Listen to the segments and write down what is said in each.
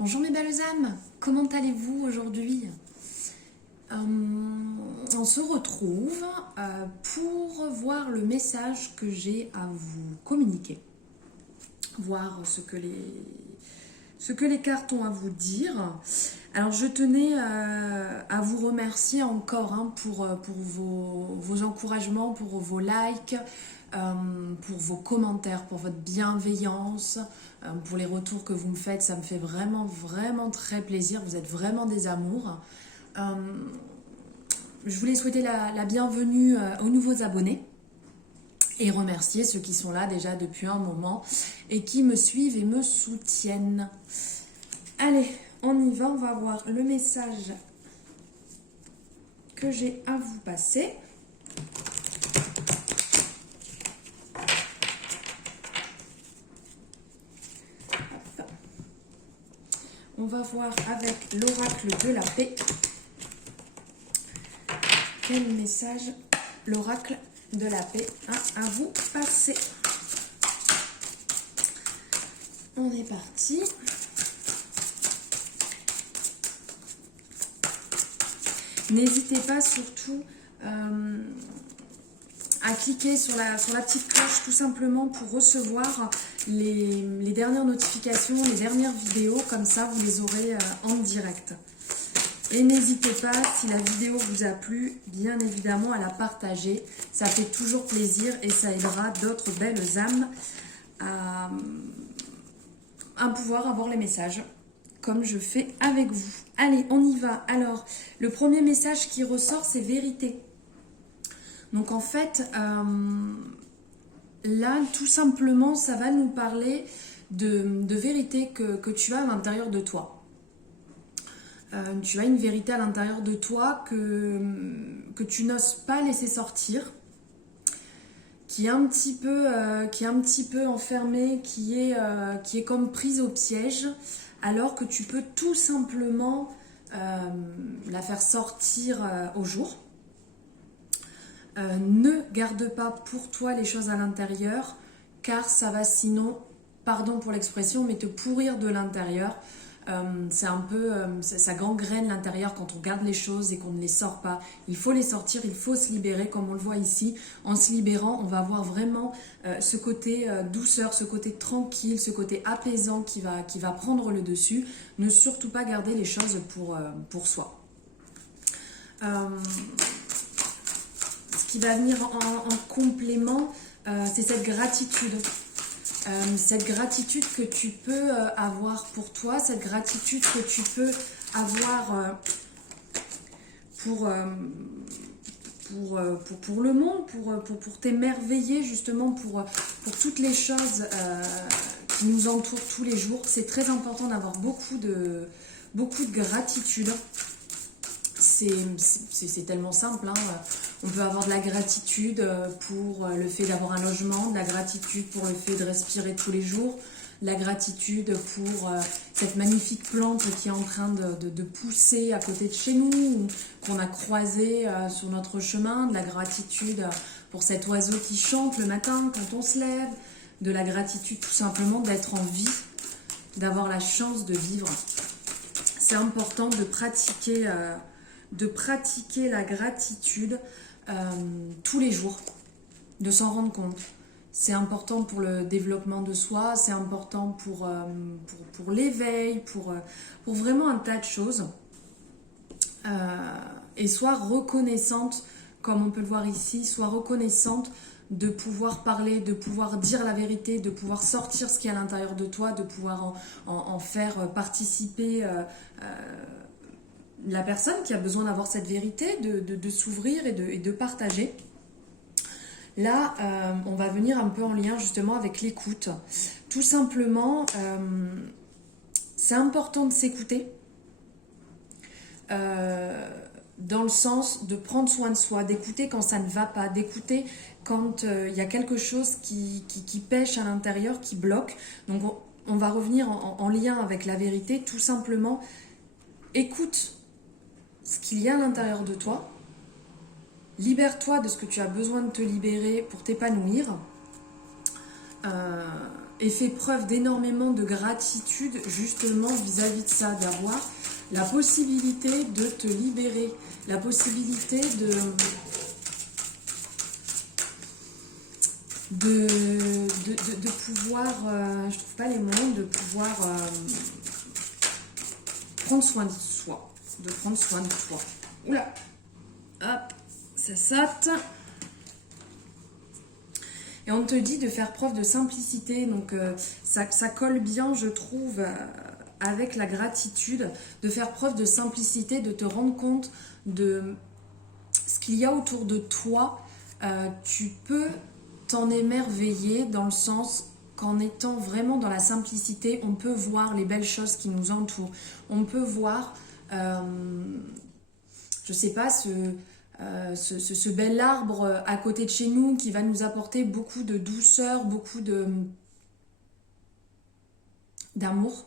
Bonjour mes belles âmes, comment allez-vous aujourd'hui? On se retrouve pour voir le message que j'ai à vous communiquer, voir ce que les cartes ont à vous dire. Alors je tenais à vous remercier encore pour vos encouragements, pour vos likes, pour vos commentaires, pour votre bienveillance, pour les retours que vous me faites. Ça me fait vraiment, vraiment très plaisir. Vous êtes vraiment des amours. Je voulais souhaiter la bienvenue aux nouveaux abonnés et remercier ceux qui sont là déjà depuis un moment et qui me suivent et me soutiennent. Allez, on y va, on va voir le message que j'ai à vous passer. Hop. On va voir avec l'oracle de la paix. Quel message l'oracle de la paix a à vous passer? On est parti. N'hésitez pas surtout à cliquer sur la petite cloche tout simplement pour recevoir les dernières notifications, les dernières vidéos, comme ça vous les aurez en direct. Et n'hésitez pas, si la vidéo vous a plu, bien évidemment à la partager. Ça fait toujours plaisir et ça aidera d'autres belles âmes à pouvoir avoir les messages comme je fais avec vous. Allez, on y va. Alors, le premier message qui ressort, c'est vérité. Donc en fait, là, tout simplement, ça va nous parler de vérité que tu as à l'intérieur de toi. Tu as une vérité à l'intérieur de toi que tu n'oses pas laisser sortir, qui est un petit peu enfermée, qui est comme prise au piège, alors que tu peux tout simplement la faire sortir au jour. Ne garde pas pour toi les choses à l'intérieur, car ça va sinon, pardon pour l'expression, mais te pourrir de l'intérieur. C'est un peu, ça gangrène l'intérieur quand on garde les choses et qu'on ne les sort pas. Il faut les sortir, il faut se libérer, comme on le voit ici. En se libérant, on va avoir vraiment ce côté douceur, ce côté tranquille, ce côté apaisant qui va prendre le dessus. Ne surtout pas garder les choses pour soi. Ce qui va venir en complément, c'est cette gratitude. Cette gratitude que tu peux avoir pour toi, cette gratitude que tu peux avoir pour le monde, pour t'émerveiller justement, pour toutes les choses qui nous entourent tous les jours. C'est très important d'avoir beaucoup de gratitude. C'est tellement simple, hein. On peut avoir de la gratitude pour le fait d'avoir un logement, de la gratitude pour le fait de respirer tous les jours, de la gratitude pour cette magnifique plante qui est en train de pousser à côté de chez nous, qu'on a croisé sur notre chemin, de la gratitude pour cet oiseau qui chante le matin quand on se lève, de la gratitude tout simplement d'être en vie, d'avoir la chance de vivre. C'est important de pratiquer la gratitude tous les jours, de s'en rendre compte. C'est important pour le développement de soi, c'est important pour l'éveil, pour vraiment un tas de choses. Et sois reconnaissante, comme on peut le voir ici, sois reconnaissante de pouvoir parler, de pouvoir dire la vérité, de pouvoir sortir ce qui est à l'intérieur de toi, de pouvoir en faire participer la personne qui a besoin d'avoir cette vérité, de s'ouvrir et de partager. Là, on va venir un peu en lien justement avec l'écoute. Tout simplement, c'est important de s'écouter dans le sens de prendre soin de soi, d'écouter quand ça ne va pas, d'écouter quand il y a quelque chose qui pêche à l'intérieur, qui bloque. Donc on va revenir en lien avec la vérité. Tout simplement, écoute ce qu'il y a à l'intérieur de toi, libère-toi de ce que tu as besoin de te libérer pour t'épanouir, et fais preuve d'énormément de gratitude justement vis-à-vis de ça, d'avoir la possibilité de te libérer, la possibilité de pouvoir, je trouve pas les mots, de pouvoir prendre soin de soi, de prendre soin de toi. Oula, hop, ça saute. Et on te dit de faire preuve de simplicité, donc ça colle bien, je trouve, avec la gratitude, de faire preuve de simplicité, de te rendre compte de ce qu'il y a autour de toi. Tu peux t'en émerveiller dans le sens qu'en étant vraiment dans la simplicité, on peut voir les belles choses qui nous entourent. On peut voir, je sais pas, ce bel arbre à côté de chez nous qui va nous apporter beaucoup de douceur, beaucoup d'amour.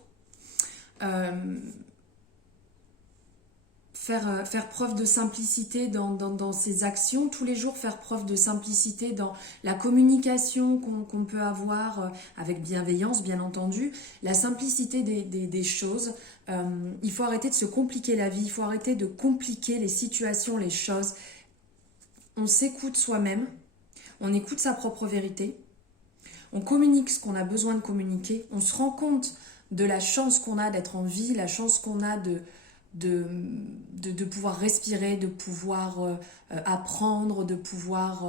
Faire preuve de simplicité dans ses actions, tous les jours faire preuve de simplicité dans la communication qu'on peut avoir, avec bienveillance bien entendu, la simplicité des choses. Il faut arrêter de se compliquer la vie, il faut arrêter de compliquer les situations, les choses. On s'écoute soi-même, on écoute sa propre vérité, on communique ce qu'on a besoin de communiquer, on se rend compte de la chance qu'on a d'être en vie, la chance qu'on a de pouvoir respirer, de pouvoir apprendre, de pouvoir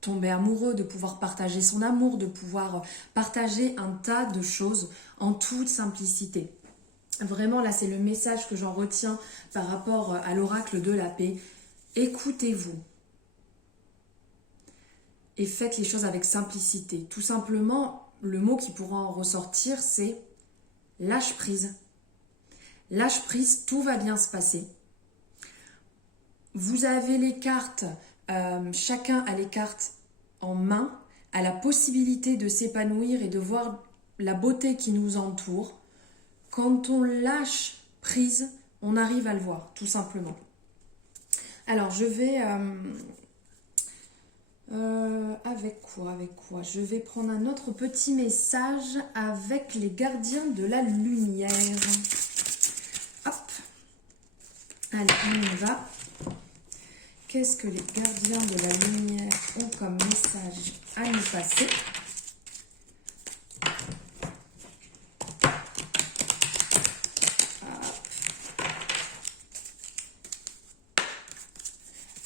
tomber amoureux, de pouvoir partager son amour, de pouvoir partager un tas de choses en toute simplicité. Vraiment, là, c'est le message que j'en retiens par rapport à l'oracle de la paix. Écoutez-vous et faites les choses avec simplicité. Tout simplement, le mot qui pourra en ressortir, c'est lâche prise. Lâche prise, tout va bien se passer. Vous avez les cartes, chacun a les cartes en main, a la possibilité de s'épanouir et de voir la beauté qui nous entoure. Quand on lâche prise, on arrive à le voir, tout simplement. Alors, je vais... avec quoi? Je vais prendre un autre petit message avec les gardiens de la lumière. Hop. Allez, on y va. Qu'est-ce que les gardiens de la lumière ont comme message à nous passer?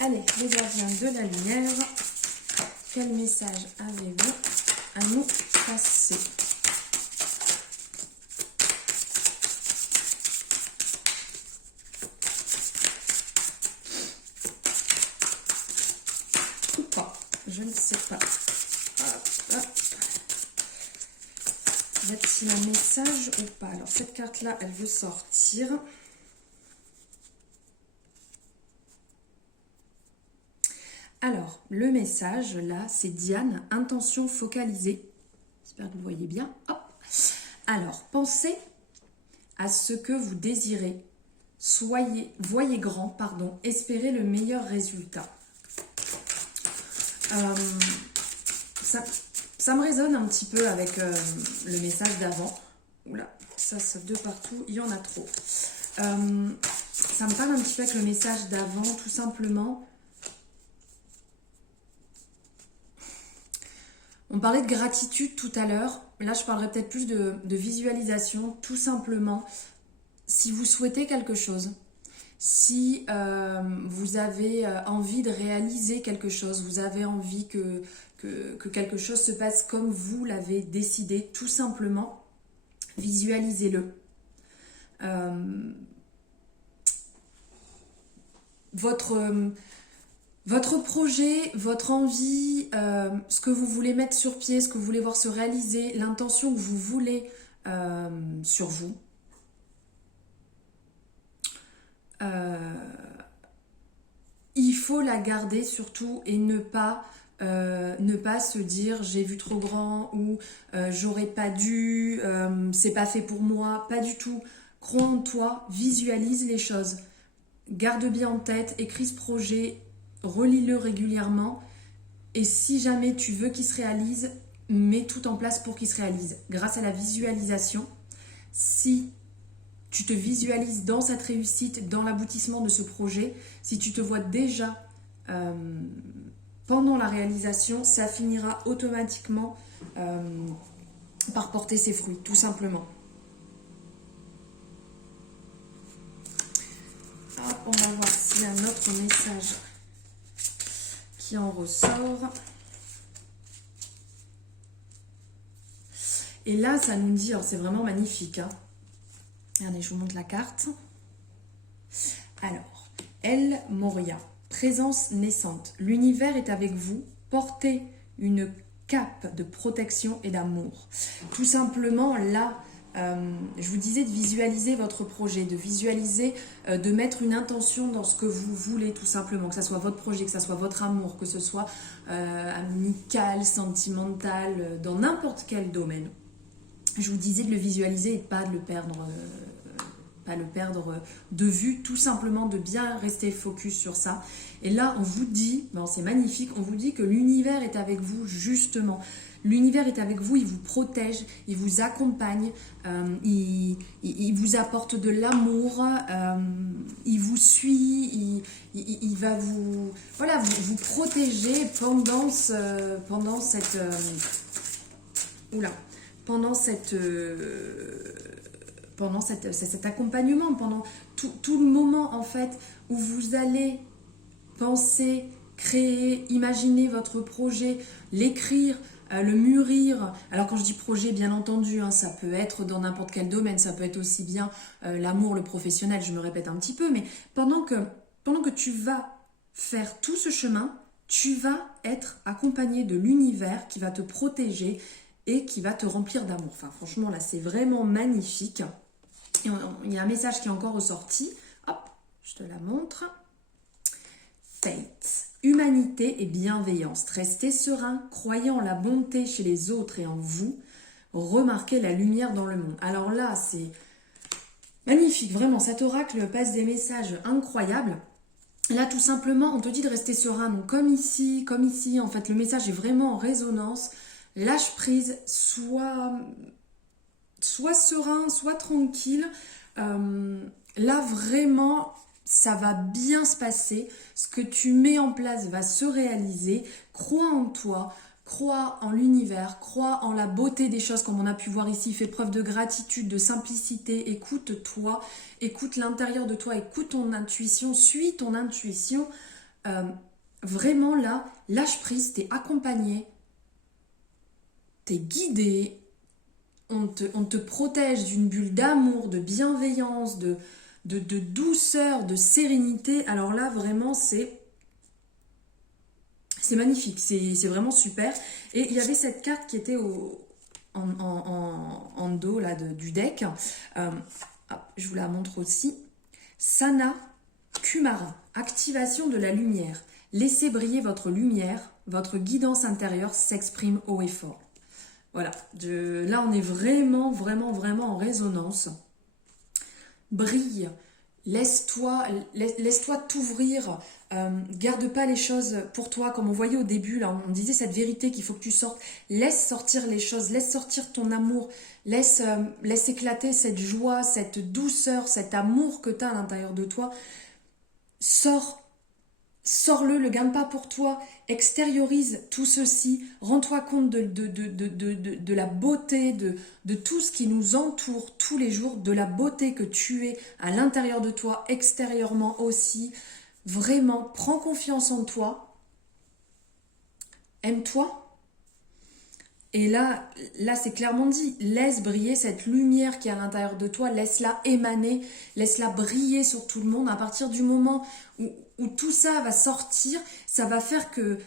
Allez, les gardiens de la lumière, quel message avez-vous à nous passer? Ou pas, je ne sais pas. Hop, hop. Y a-t-il un message ou pas? Alors, cette carte-là, elle veut sortir. Alors, le message, là, c'est Diane, intention focalisée. J'espère que vous voyez bien. Hop. Alors, pensez à ce que vous désirez. Voyez grand, espérez le meilleur résultat. Ça me résonne un petit peu avec le message d'avant. Oula, ça saute de partout, il y en a trop. Ça me parle un petit peu avec le message d'avant, tout simplement. On parlait de gratitude tout à l'heure. Là, je parlerai peut-être plus de visualisation. Tout simplement, si vous souhaitez quelque chose, si vous avez envie de réaliser quelque chose, vous avez envie que quelque chose se passe comme vous l'avez décidé, tout simplement, visualisez-le. Votre projet, votre envie, ce que vous voulez mettre sur pied, ce que vous voulez voir se réaliser, l'intention que vous voulez sur vous. Il faut la garder surtout et ne pas se dire j'ai vu trop grand ou j'aurais pas dû, c'est pas fait pour moi, pas du tout. Crois en toi, visualise les choses, garde bien en tête, écris ce projet, relis-le régulièrement et si jamais tu veux qu'il se réalise, mets tout en place pour qu'il se réalise. Grâce à la visualisation, si tu te visualises dans cette réussite, dans l'aboutissement de ce projet, si tu te vois déjà pendant la réalisation, ça finira automatiquement par porter ses fruits, tout simplement. Hop, on va voir s'il y a un autre message qui en ressort. Et là, ça nous dit, alors c'est vraiment magnifique, hein. Regardez, je vous montre la carte. Alors, El Moria, présence naissante. L'univers est avec vous. Portez une cape de protection et d'amour. Tout simplement, là, je vous disais de visualiser votre projet, de visualiser, de mettre une intention dans ce que vous voulez, tout simplement. Que ce soit votre projet, que ce soit votre amour, que ce soit amical, sentimental, dans n'importe quel domaine. Je vous disais de le visualiser et pas de le perdre. Pas le perdre de vue, tout simplement de bien rester focus sur ça. Et là, on vous dit, bon, c'est magnifique, on vous dit que l'univers est avec vous, justement. L'univers est avec vous, il vous protège, il vous accompagne, il vous apporte de l'amour, il vous suit, il va vous, voilà, vous protéger pendant cette... pendant cet accompagnement, pendant tout le moment en fait où vous allez penser, créer, imaginer votre projet, l'écrire, le mûrir. Alors quand je dis projet, bien entendu, hein, ça peut être dans n'importe quel domaine, ça peut être aussi bien l'amour, le professionnel, je me répète un petit peu, mais pendant que tu vas faire tout ce chemin, tu vas être accompagné de l'univers qui va te protéger et qui va te remplir d'amour. Enfin franchement là c'est vraiment magnifique. Et il y a un message qui est encore ressorti. Hop, je te la montre. Fate. Humanité et bienveillance. Restez serein, croyez en la bonté chez les autres et en vous. Remarquez la lumière dans le monde. Alors là, c'est magnifique, vraiment. Cet oracle passe des messages incroyables. Là, tout simplement, on te dit de rester serein. Donc, comme ici, en fait, le message est vraiment en résonance. Lâche prise, sois serein, sois tranquille. Là, vraiment, ça va bien se passer. Ce que tu mets en place va se réaliser. Crois en toi, crois en l'univers, crois en la beauté des choses, comme on a pu voir ici. Fais preuve de gratitude, de simplicité. Écoute-toi, écoute l'intérieur de toi, écoute ton intuition, suis ton intuition. Vraiment, là, lâche prise, t'es accompagné, t'es guidé. On te protège d'une bulle d'amour, de bienveillance, de douceur, de sérénité. Alors là, vraiment, c'est magnifique. C'est vraiment super. Et il y avait cette carte qui était en dos là, du deck. Je vous la montre aussi. Sana Kumara. Activation de la lumière. Laissez briller votre lumière. Votre guidance intérieure s'exprime haut et fort. Voilà, là on est vraiment en résonance. Brille, laisse-toi t'ouvrir, garde pas les choses pour toi, comme on voyait au début, là on disait cette vérité qu'il faut que tu sortes. Laisse sortir les choses, laisse sortir ton amour, laisse éclater cette joie, cette douceur, cet amour que tu as à l'intérieur de toi. Sors-le, le garde pas pour toi, extériorise tout ceci, rends-toi compte de la beauté, de tout ce qui nous entoure tous les jours, de la beauté que tu es à l'intérieur de toi, extérieurement aussi. Vraiment, prends confiance en toi, aime-toi. Et là c'est clairement dit, laisse briller cette lumière qui est à l'intérieur de toi, laisse-la émaner, laisse-la briller sur tout le monde. À partir du moment où tout ça va sortir, ça va faire que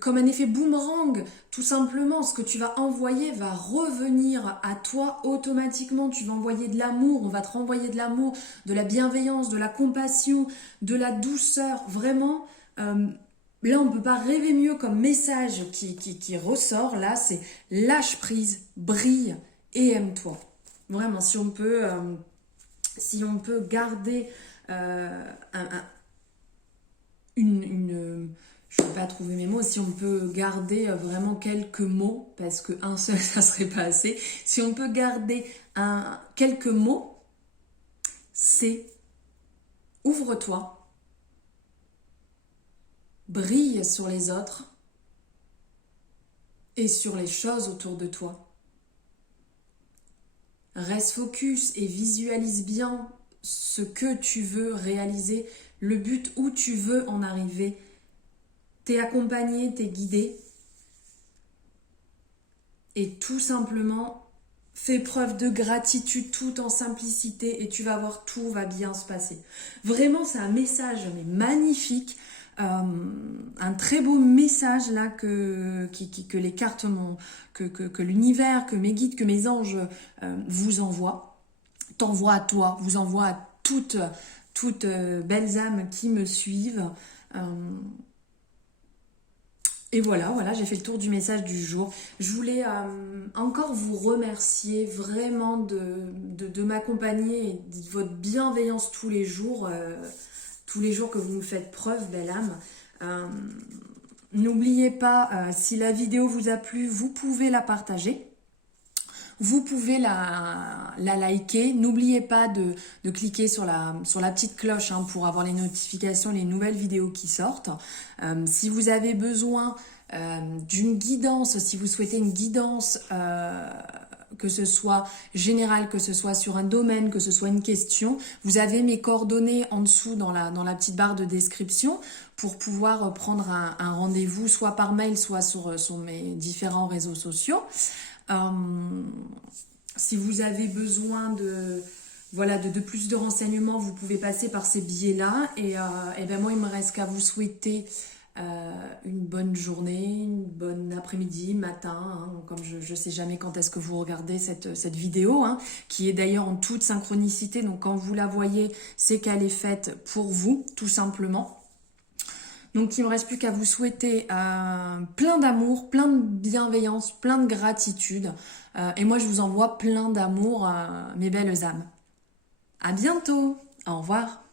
comme un effet boomerang, tout simplement, ce que tu vas envoyer va revenir à toi automatiquement. Tu vas envoyer de l'amour, on va te renvoyer de l'amour, de la bienveillance, de la compassion, de la douceur. Vraiment, là, on ne peut pas rêver mieux comme message qui ressort. Là, c'est lâche prise, brille et aime-toi. Vraiment, si on peut garder une je ne peux pas trouver mes mots. Si on peut garder vraiment quelques mots, parce qu'un seul, ça serait pas assez. Si on peut garder quelques mots, c'est ouvre-toi, brille sur les autres et sur les choses autour de toi. Reste focus et visualise bien ce que tu veux réaliser, le but où tu veux en arriver. T'es accompagné, t'es guidé. Et tout simplement, fais preuve de gratitude tout en simplicité et tu vas voir, tout va bien se passer. Vraiment, c'est un message mais magnifique. Un très beau message là que les cartes m'ont, que l'univers, que mes guides, que mes anges vous envoient. T'envoie à toi, vous envoie à toutes belles âmes qui me suivent. Et voilà, j'ai fait le tour du message du jour. Je voulais encore vous remercier vraiment de m'accompagner et de votre bienveillance tous les jours que vous me faites preuve, belle âme. N'oubliez pas, si la vidéo vous a plu, vous pouvez la partager. Vous pouvez la liker. N'oubliez pas de cliquer sur la petite cloche pour avoir les notifications, les nouvelles vidéos qui sortent. Si vous avez besoin d'une guidance, si vous souhaitez une guidance, que ce soit générale, que ce soit sur un domaine, que ce soit une question, vous avez mes coordonnées en dessous dans la petite barre de description pour pouvoir prendre un rendez-vous, soit par mail, soit sur mes différents réseaux sociaux. Si vous avez besoin de plus de renseignements, vous pouvez passer par ces biais-là. Et ben moi, il me reste qu'à vous souhaiter une bonne journée, une bonne après-midi, matin. Comme je ne sais jamais quand est-ce que vous regardez cette vidéo, qui est d'ailleurs en toute synchronicité. Donc quand vous la voyez, c'est qu'elle est faite pour vous, tout simplement. Donc il ne me reste plus qu'à vous souhaiter plein d'amour, plein de bienveillance, plein de gratitude. Et moi je vous envoie plein d'amour, mes belles âmes. À bientôt, au revoir.